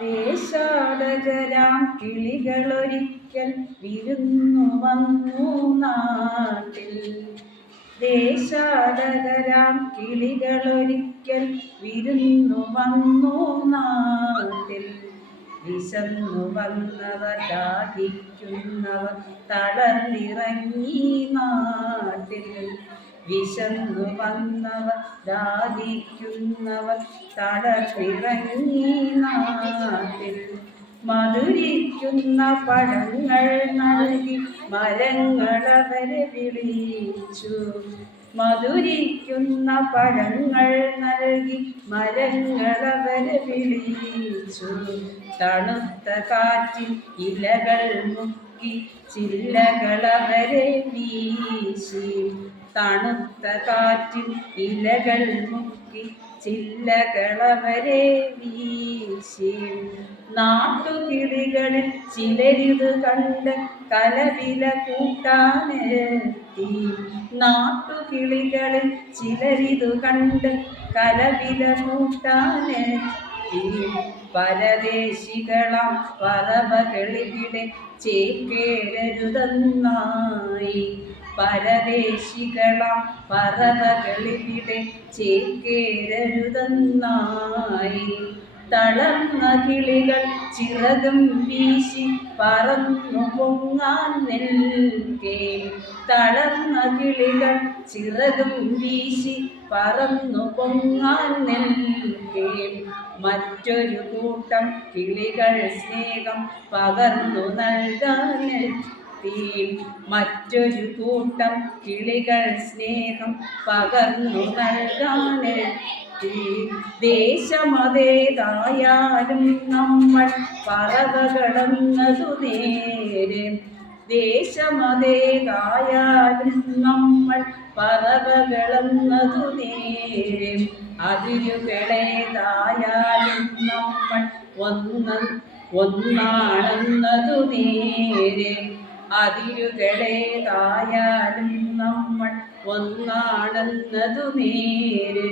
ദേശാടകരാം കിളികളൊരിക്കൽ വിരുന്നു വന്നു നാട്ടിൽ. ദേശാടകരാം കിളികളൊരിക്കൽ വിരുന്നു വന്നു നാട്ടിൽ. വിശന്നു വന്നവർ ദാഹിക്കുന്നവർ തളർന്നിറങ്ങി നാട്ടിൽ. വിശന്നു വന്നവർ ദാഹിക്കുന്നവർ തളർന്നിറങ്ങി നാട്ടിൽ. മധുരിക്കുന്ന പഴങ്ങൾ നൽകി മരങ്ങളവരെ വിളിച്ചു. മധുരിക്കുന്ന പഴങ്ങൾ നൽകി മരങ്ങളവരെ വിളിച്ചു. തണുത്ത കാറ്റിൽ ഇലകൾ മുക്കി ചില്ലകളവരെ വീശി. തണുത്ത കാറ്റിൽ ഇലകൾ മുക്കി ചില്ലകളവരെ വീശി. നാട്ടുകിളികളിൽ ചിലരിത് കണ്ട് കലവില കൂട്ടാനെത്തി. നാട്ടുകിളികളിൽ ചിലരിതു കണ്ട് കലവില കൂട്ടാനെത്തി. പരദേശികളാം പറവകളിവിടെ ചേക്കേറരുതെന്നായി. പരദേശികളാം പറവകളിവിടെ ചേക്കേറരുതെന്നായി. തളർന്ന കിളികൾ ചിറകും വീശി പറന്നു പൊങ്ങാൻ നിൽക്കേ. തളർന്ന കിളികൾ ചിറകും വീശി പറന്നു പൊങ്ങാൻ നിൽക്കേ. മറ്റൊരു കൂട്ടം കിളികൾ സ്നേഹം പകർന്നു നൽകാനെത്തി. മറ്റൊരു കൂട്ടം കിളികൾ സ്നേഹം പകർന്നു നൽകാനെത്തി. ദേശമതേതായാലും നമ്മൾ പറവകളെന്നതു നേരെ. ദേശമതേതായാലും നമ്മൾ പറവകളെന്നതു നേരെ. അതിരുകളേതായാലും നമ്മൾ ഒന്നാണെന്നതു നേരെ. അതിരുകളേതായാലും നമ്മൾ ഒന്നാണെന്നതു നേരെ.